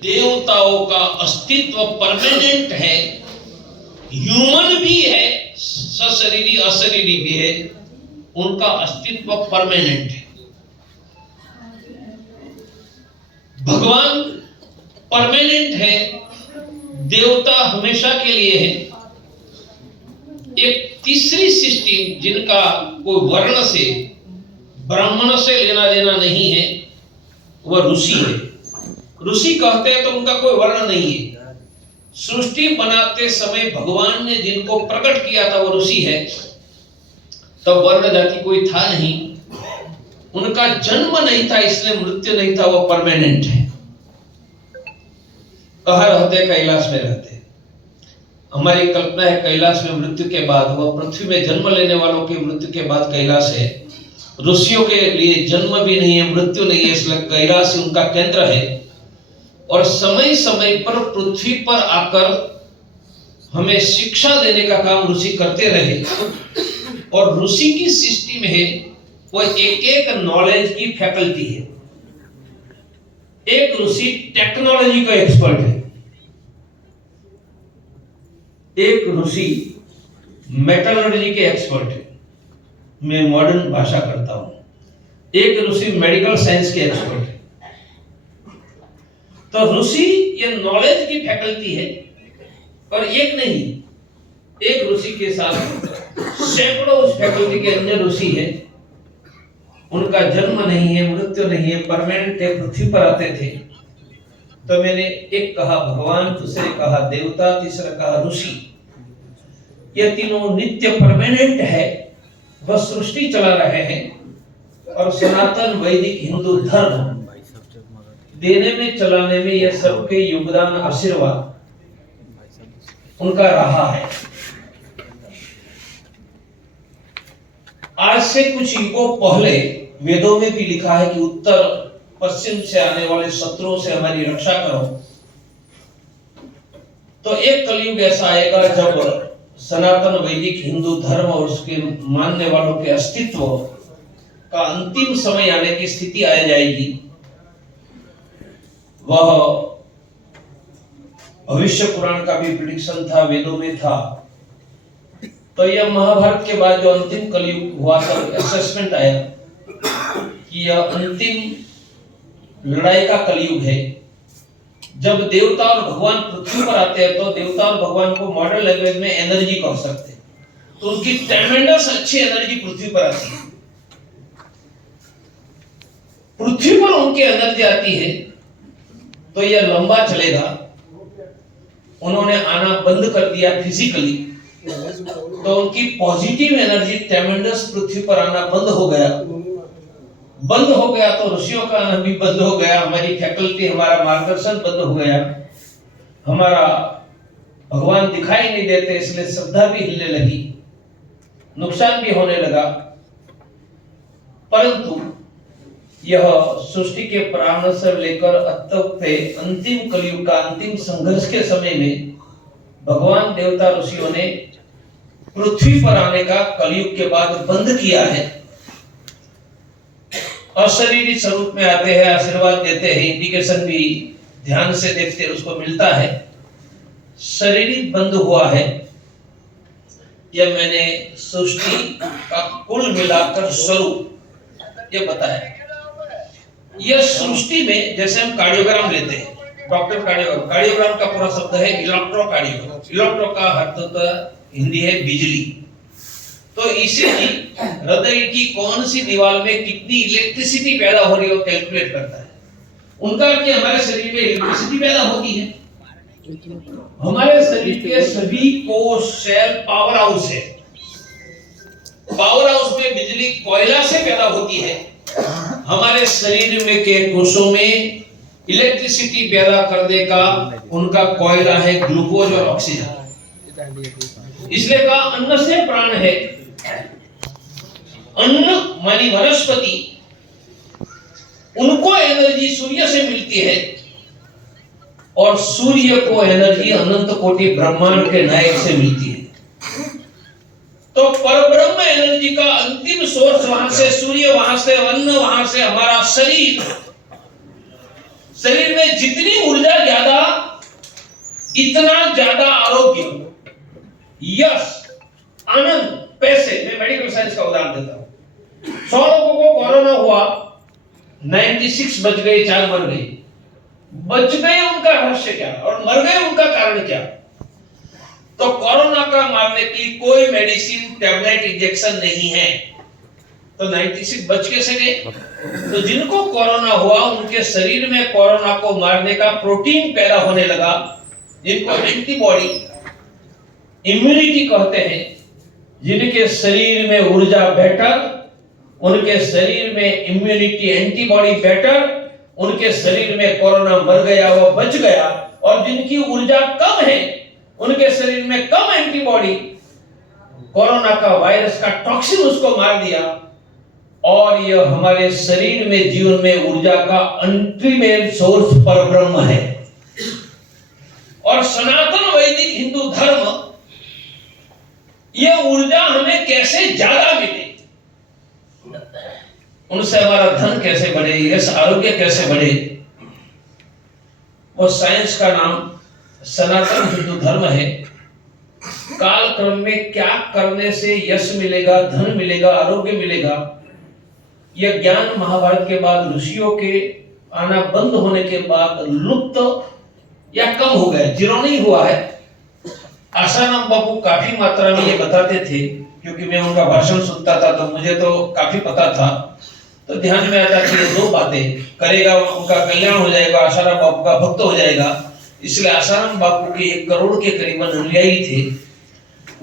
देवताओं का अस्तित्व परमानेंट है, ह्यूमन भी है, सशरीरी अशरीरी भी है, उनका अस्तित्व परमानेंट है। भगवान परमानेंट है, देवता हमेशा के लिए है। एक तीसरी सिस्टम जिनका कोई वर्ण से, ब्राह्मण से लेना देना नहीं है, वह ऋषि है। ऋषि कहते हैं तो उनका कोई वर्ण नहीं है। सृष्टि बनाते समय भगवान ने जिनको प्रकट किया था वो ऋषि है, तब वर्ण जाति कोई था नहीं, उनका जन्म नहीं था, इसलिए मृत्यु नहीं था, वो परमानेंट है। कहाँ रहते? कैलाश में रहते। हमारी कल्पना है कैलाश में मृत्यु के बाद, वह पृथ्वी में जन्म लेने वालों की मृत्यु के बाद कैलाश है। ऋषियों के लिए जन्म भी नहीं है, मृत्यु नहीं है, इसलिए कैलाश उनका केंद्र है। और समय समय पर पृथ्वी पर आकर हमें शिक्षा देने का काम ऋषि करते रहे। और ऋषि की सृष्टि में है वो एक एक नॉलेज की फैकल्टी है। एक ऋषि टेक्नोलॉजी का एक्सपर्ट है, एक ऋषि मेटलर्जी के एक्सपर्ट है, मैं मॉडर्न भाषा करता हूं। एक ऋषि मेडिकल साइंस के एक्सपर्ट है। तो ऋषि ये नॉलेज की फैकल्टी है, और एक नहीं, एक ऋषि के साथ सैकड़ों उस फैकल्टी के अन्य ऋषि है। उनका जन्म नहीं है, मृत्यु नहीं है, परमानेंट है, पृथ्वी पर आते थे। तो मैंने एक कहा भगवान, दूसरे कहा देवता, तीसरा कहा ऋषि। ये तीनों नित्य परमानेंट है, वह सृष्टि चला रहे हैं। और सनातन वैदिक हिंदू धर्म देने में, चलाने में यह सबके योगदान, आशीर्वाद उनका रहा है। आज से कुछ युगों पहले वेदों में भी लिखा है कि उत्तर पश्चिम से आने वाले शत्रुओं से हमारी रक्षा करो। तो एक कलयुग ऐसा आएगा जब सनातन वैदिक हिंदू धर्म और उसके मानने वालों के अस्तित्व का अंतिम समय आने की स्थिति आ जाएगी। वह भविष्य पुराण का भी प्रेडिक्शन था, वेदों में था। तो यह महाभारत के बाद जो अंतिम कलयुग हुआ था, असेसमेंट आया कि यह अंतिम लड़ाई का कलयुग है। जब देवता और भगवान पृथ्वी पर आते हैं तो देवता और भगवान को मॉडर्न लैंग्वेज में एनर्जी कह सकते हैं। तो उनकी ट्रेमेंडस अच्छी एनर्जी पृथ्वी पर आती है। पृथ्वी पर उनकी एनर्जी आती है तो यह लंबा चलेगा। उन्होंने आना बंद कर दिया फिजिकली, तो उनकी पॉजिटिव एनर्जी ट्रेमेंडस पृथ्वी पर आना बंद हो गया। बंद हो गया तो ऋषियों का आना भी बंद हो गया, हमारी फैकल्टी, हमारा मार्गदर्शन बंद हो गया, हमारा भगवान दिखाई नहीं देते, इसलिए श्रद्धा भी हिलने लगी, नुकसान भी होने लगा। परंतु यह सृष्टि के प्रारंभ से लेकर अब तक के अंतिम कलयुग का अंतिम संघर्ष के समय में भगवान, देवता, ऋषियों ने पृथ्वी पर आने का कलयुग के बाद बंद किया है। अशरीरी स्वरूप में आते हैं, आशीर्वाद देते हैं, इंडिकेशन भी ध्यान से देखते हैं उसको मिलता है। शरीरिक बंद हुआ है। यह मैंने सृष्टि का कुल मिलाकर स्वरूप ये बताया। यह सृष्टि में जैसे हम कार्डियोग्राम लेते हैं, डॉक्टर कार्डियोग्राम, कार्डियोग्राम का पूरा शब्द है इलेक्ट्रोकार्डियोग्राम। इलेक्ट्रो का अर्थ हिंदी है बिजली। तो ईसीजी हृदय की कौन सी दीवार में कितनी इलेक्ट्रिसिटी पैदा हो रही है कैलकुलेट करता है। उनका कि हमारे शरीर में इलेक्ट्रिसिटी पैदा होती है। हमारे शरीर के सभी कोश, सेल पावर हाउस है। पावर हाउस में बिजली कोयला से पैदा होती है। हमारे शरीर में के कोशों में इलेक्ट्रिसिटी पैदा करने का उनका कोयला है ग्लूकोज और ऑक्सीजन। इसलिए कहा अन्न से प्राण है। अन्न मानी वनस्पति, उनको एनर्जी सूर्य से मिलती है, और सूर्य को एनर्जी अनंत कोटि ब्रह्मांड के नायक से मिलती है। तो परब्रह्म एनर्जी का अंतिम सोर्स वहां से सूर्य, वहां से अन्न, वहां से हमारा शरीर, शरीर में जितनी ऊर्जा ज्यादा, इतना ज्यादा आरोग्य, यश, आनंद, पैसे। मैं मेडिकल साइंस का उदाहरण देता हूं। 100 लोगों को कोरोना हुआ, 96 बच गए, 4 मर गए। बच गए उनका रहस्य क्या और मर गए उनका कारण क्या? तो कोरोना का मारने के लिए कोई मेडिसिन, टैबलेट, इंजेक्शन नहीं है। तो 96 बच कैसे गए? तो जिनको कोरोना हुआ उनके शरीर में कोरोना को मारने का प्रोटीन पैदा होने लगा, जिनको एंटीबॉडी, इम्यूनिटी कहते हैं। जिनके शरीर में ऊर्जा बेटर, उनके शरीर में इम्यूनिटी, एंटीबॉडी बेटर, उनके शरीर में कोरोना मर गया, वो बच गया। और जिनकी ऊर्जा कम है, उनके शरीर में कम एंटीबॉडी, कोरोना का वायरस का टॉक्सिन उसको मार दिया। और यह हमारे शरीर में, जीवन में ऊर्जा का अल्टीमेट सोर्स परब्रह्म है। और सनातन वैदिक हिंदू धर्म, यह ऊर्जा हमें कैसे ज्यादा मिले, उनसे हमारा धन कैसे बढ़े, यश, आरोग्य कैसे बढ़े, वो साइंस का नाम सनातन हिंदू धर्म है। काल क्रम में क्या करने से यश मिलेगा, धन मिलेगा, आरोग्य मिलेगा, यह ज्ञान महाभारत के बाद, ऋषियों के आना बंद होने के बाद लुप्त या कम हो गया, जीरो नहीं हुआ है। आसाराम बापू काफी मात्रा में ये बताते थे, क्योंकि मैं उनका भाषण सुनता था तो मुझे तो काफी पता था। तो ध्यान में आता कि ये 2 बातें करेगा, उनका कल्याण हो जाएगा, आसाराम बापू का भक्त हो जाएगा। इसलिए आसाराम बापू के 1 करोड़ के करीबन अनुयायी थे।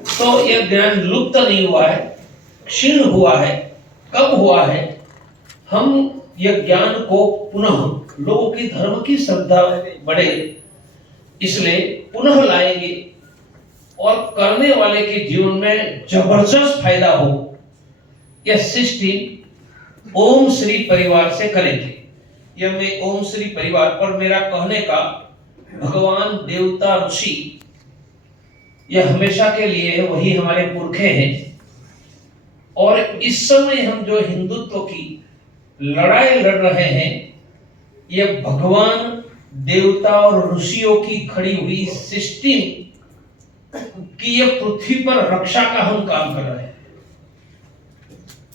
तो यह ज्ञान लुप्त नहीं हुआ है, क्षीण हुआ है, कम हुआ है। हम यह ज्ञान को पुनः, लोगों की धर्म की श्रद्धा बढ़े, इसलिए पुनः लाएंगे और करने वाले के जीवन में जबरदस्त फायदा हो। यह सिस्टम ओम श्री परिवार से करेंगे। यह मैं ओम श्री परिवार पर, मेरा कहने का भगवान, देवता, ऋषि, यह हमेशा के लिए वही हमारे पुरखे हैं। और इस समय हम जो हिंदुत्व की लड़ाई लड़ रहे हैं, यह भगवान, देवता और ऋषियों की खड़ी हुई सिस्टम कि यह पृथ्वी पर रक्षा का हम काम कर रहे हैं।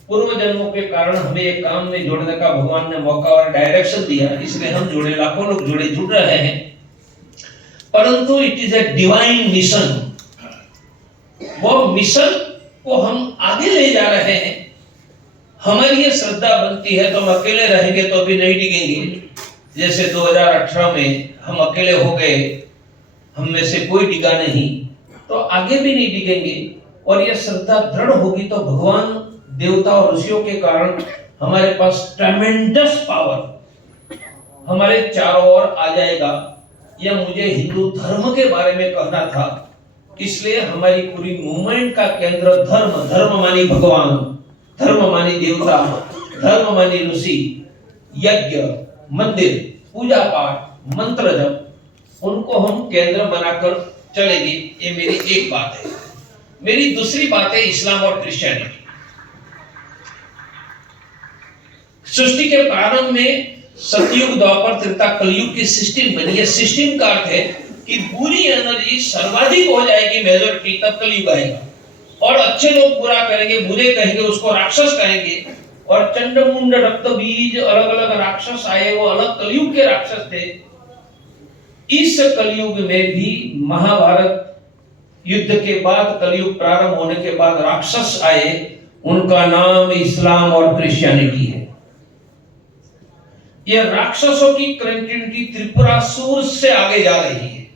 पूर्व जन्मों के कारण हमें एक काम में जोड़ने का भगवान ने मौका और डायरेक्शन दिया, इसलिए हम जुड़े, लाखों लोग जुड़े, जुड़ रहे हैं। परंतु it is a divine mission. वो मिशन को हम आगे ले जा रहे हैं। हमारी ये श्रद्धा बनती है तो हम अकेले रहेंगे तो अभी नहीं टिकेंगे। जैसे 2018 में हम अकेले हो गए, हम में से कोई टिका नहीं, तो आगे भी नहीं टिकेंगे। और यह श्रद्धा दृढ़ होगी तो भगवान, देवता और ऋषियों के कारण हमारे पास ट्रेमेंडस पावर हमारे चारों ओर आ जाएगा। यह मुझे हिंदू धर्म के बारे में कहना था, इसलिए हमारी पूरी मूवमेंट का केंद्र धर्म, धर्म मानी भगवान, धर्म मानी देवता, धर्म मानी ऋषि, यज्ञ, मंदिर, पूजा पाठ, मंत्र जप, उनको हम केंद्र बनाकर चलेंगे। ये मेरी एक बात है। मेरी दूसरी बात है इस्लाम और क्रिश्चियनिटी। सृष्टि के प्रारंभ में सतयुग, द्वापर, त्रेता, कलयुग की सिस्टम बनी है। सिस्टम का अर्थ है कि बुरी एनर्जी सर्वाधिक हो जाएगी, मेजॉरिटी, तब कलयुग आएगा। और अच्छे लोग बुरा करेंगे, बुरे कहेंगे, उसको राक्षस कहेंगे। और चंड मुंड रक्त बीज अलग अलग राक्षस आए, वो अलग कलयुग के राक्षस थे। इस कलयुग में भी महाभारत युद्ध के बाद, कलयुग प्रारंभ होने के बाद राक्षस आए, उनका नाम इस्लाम और क्रिश्चियनिटी है। यह राक्षसों की कंटिन्यूटी त्रिपुरासुर से आगे जा रही है।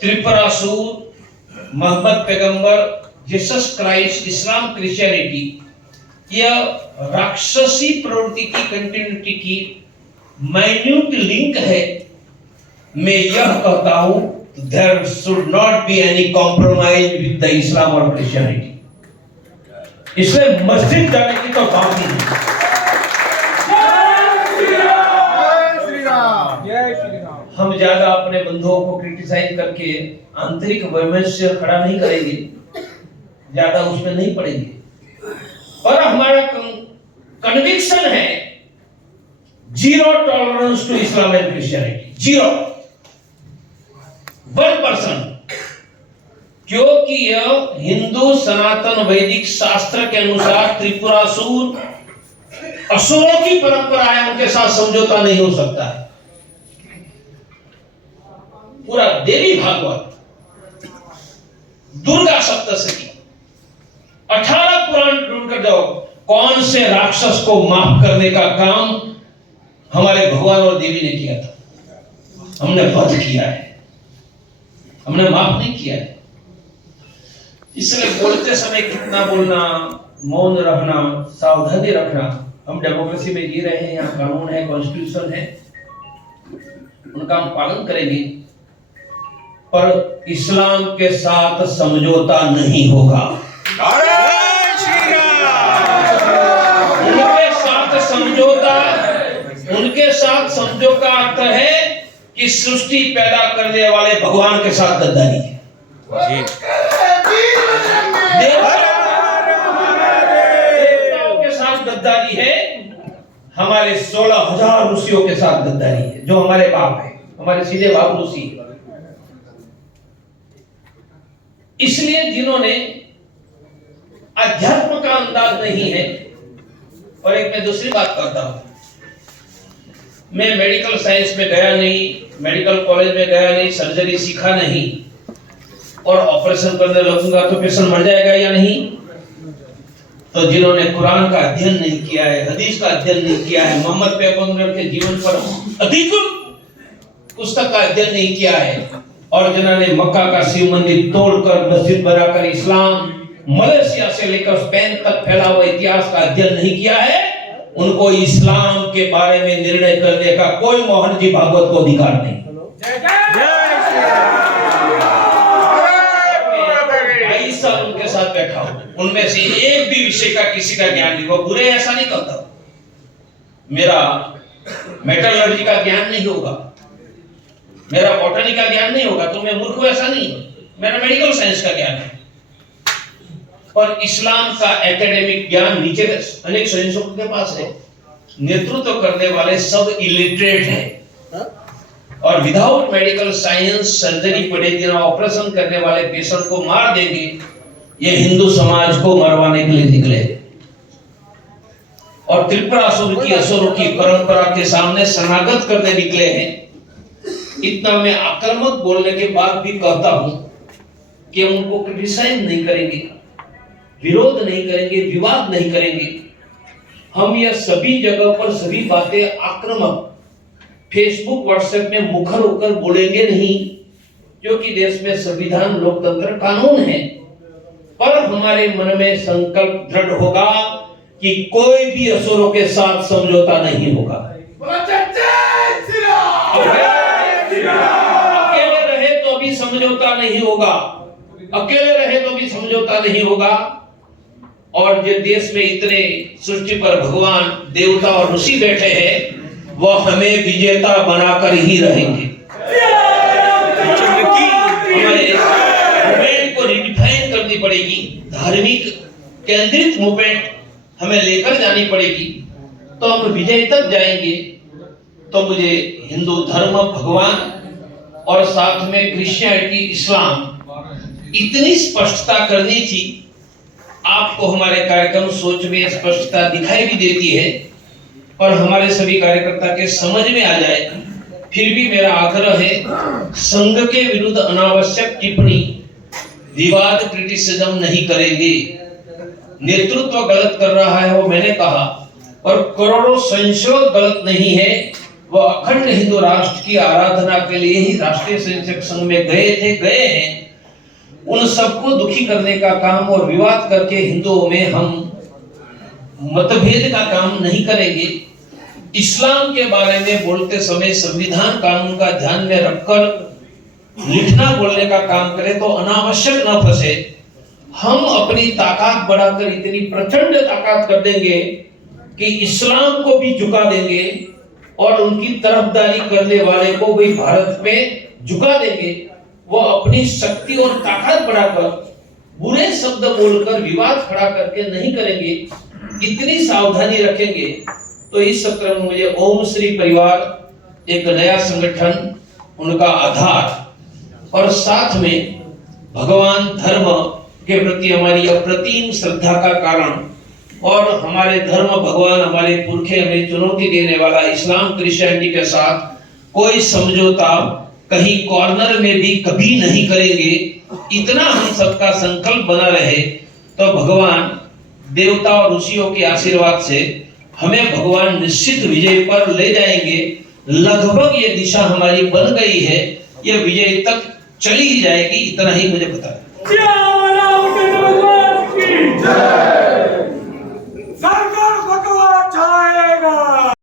त्रिपुरासुर, मोहम्मद पैगंबर, जीसस क्राइस्ट, इस्लाम, क्रिश्चियनिटी, यह राक्षसी प्रवृत्ति की कंटिन्यूटी की माइन्यूट लिंक है। मैं यह कहता हूं, there should not be any compromise with the Islam और Christianity। इसलिए मस्जिद जाने की तो बात ही नहीं। हम ज्यादा अपने बंधुओं को क्रिटिसाइज करके आंतरिक वैमनस्य खड़ा नहीं करेंगे, ज्यादा उसमें नहीं पड़ेंगे। पर हमारा कन्विक्शन है, zero tolerance to Islam and Christianity, zero, 1%। क्योंकि यह हिंदू सनातन वैदिक शास्त्र के अनुसार त्रिपुरासुर असुरों की परंपरा है, उनके साथ समझौता नहीं हो सकता है। पूरा देवी भागवत, दुर्गा सप्तशती, 18 पुराण ढूंढ कर जाओ, कौन से राक्षस को माफ करने का काम हमारे भगवान और देवी ने किया था? हमने वध किया है, हमने माफ नहीं किया है। इसलिए बोलते समय कितना बोलना, मौन रहना, सावधानी रखना। हम डेमोक्रेसी में जी रहे हैं, यहाँ कानून है, कॉन्स्टिट्यूशन है, उनका हम पालन करेंगे, पर इस्लाम के साथ समझौता नहीं होगा। उनके साथ समझौता अर्थ है कि सृष्टि पैदा करने वाले भगवान के साथ गद्दारी है, देवताओं के साथ गद्दारी है, हमारे 16,000 ऋषियों के साथ गद्दारी है, जो हमारे बाप है, हमारे सीधे बाप ऋषि। इसलिए जिन्होंने अध्यात्म का अंदाज नहीं है, और एक मैं दूसरी बात करता हूं, मैं मेडिकल साइंस में गया नहीं, मेडिकल कॉलेज में गया नहीं, सर्जरी सीखा नहीं, और ऑपरेशन करने लगूंगा तो पेशेंट मर जाएगा या नहीं? तो जिन्होंने कुरान का अध्ययन नहीं किया है, हदीस का अध्ययन नहीं किया है, मोहम्मद पैगंबर के जीवन पर अधिक पुस्तक का अध्ययन नहीं किया है, और जिन्होंने मक्का का शिव मंदिर तोड़कर मस्जिद बनाकर इस्लाम मलेशिया से लेकर स्पेन तक फैला हुआ इतिहास का अध्ययन नहीं किया है, उनको इस्लाम के बारे में निर्णय करने का कोई मोहन जी भागवत को अधिकार नहीं। उनके साथ बैठा हूं, उनमें से एक भी विषय का किसी का ज्ञान नहीं, वो बुरे ऐसा नहीं करता, मेरा मेटलर्जी का ज्ञान नहीं होगा, मेरा बॉटनी का ज्ञान नहीं होगा, तो मैं मूर्ख हूं ऐसा नहीं, मेरा मेडिकल साइंस का ज्ञान है। और इस्लाम का एकेडमिक ज्ञान नीचे अनेक संशोधकों के पास है, नेतृत्व करने वाले सब इलिटरेट हैं, और विदाउट मेडिकल साइंस सर्जरी पड़ेगी ना, ऑपरेशन करने वाले पेशेंट को मार देंगे, ये हिंदू समाज को मरवाने के लिए निकले, और त्रिपुरासुर की असुरों की परंपरा के सामने शरणागत करने निकले हैं। इतना मैं आक्रामक बोलने के बाद भी कहता हूं कि हम उनको क्रिटिसाइज नहीं करेंगे, विरोध नहीं करेंगे, विवाद नहीं करेंगे। हम यह सभी जगह पर सभी बातें आक्रामक फेसबुक व्हाट्सएप में मुखर होकर बोलेंगे नहीं, क्योंकि देश में संविधान लोकतंत्र कानून है, पर हमारे मन में संकल्प दृढ़ होगा कि कोई भी असुरों के साथ समझौता नहीं होगा। अकेले रहे तो भी समझौता नहीं होगा, अकेले रहे तो भी समझौता नहीं होगा। और जो देश में इतने सृष्टि पर भगवान देवता और ऋषि बैठे हैं, वो हमें विजेता बनाकर ही रहेंगे। मूवमेंट को रिडिफाइन करनी पड़ेगी, धार्मिक केंद्रित मूवमेंट हमें लेकर जानी पड़ेगी, तो हम विजय तक जाएंगे। तो मुझे हिंदू धर्म, भगवान और साथ में क्रिश्चियनिटी, इस्लाम, इतनी स्पष्टता करनी थी। आपको हमारे कार्यक्रम सोच में स्पष्टता दिखाई भी देती है, और हमारे सभी कार्यकर्ता के समझ में आ जाए। फिर भी मेरा आग्रह है, संघ के विरुद्ध अनावश्यक टिप्पणी, विवाद, क्रिटिसिज्म नहीं करेंगे। नेतृत्व गलत कर रहा है वो मैंने कहा, और करोड़ों संशोधक गलत नहीं है। वो अखंड हिंदू राष्ट्र की आराधना के लिए ही राष्ट्रीय स्वयंसेवक संघ में गए हैं। उन सबको दुखी करने का काम और विवाद करके हिंदुओं में हम मतभेद का काम नहीं करेंगे। इस्लाम के बारे में बोलते समय संविधान कानून का ध्यान में रखकर लिखना बोलने का काम करें, तो अनावश्यक न फंसे। हम अपनी ताकत बढ़ाकर इतनी प्रचंड ताकत कर देंगे कि इस्लाम को भी झुका देंगे, और उनकी तरफदारी करने वाले को भी भारत में झुका देंगे। वो अपनी शक्ति और ताकत बढ़ाकर बुरे शब्द बोलकर विवाद खड़ा करके नहीं करेंगे। इतनी सावधानी रखेंगे तो इस सत्र में मुझे ओम श्री परिवार एक नया संगठन, उनका आधार और साथ में भगवान धर्म के प्रति हमारी अप्रतिम श्रद्धा का कारण और हमारे धर्म भगवान हमारे पुरखे हमें चुनौती देने वाला इस्लाम क्रिश्चियनिटी के साथ कोई समझौता कहीं कॉर्नर में भी कभी नहीं करेंगे, इतना हम सबका संकल्प बना रहे तो भगवान देवता और ऋषियों के आशीर्वाद से हमें भगवान निश्चित विजय पर ले जाएंगे। लगभग ये दिशा हमारी बन गई है, ये विजय तक चली ही जाएगी, इतना ही मुझे बता।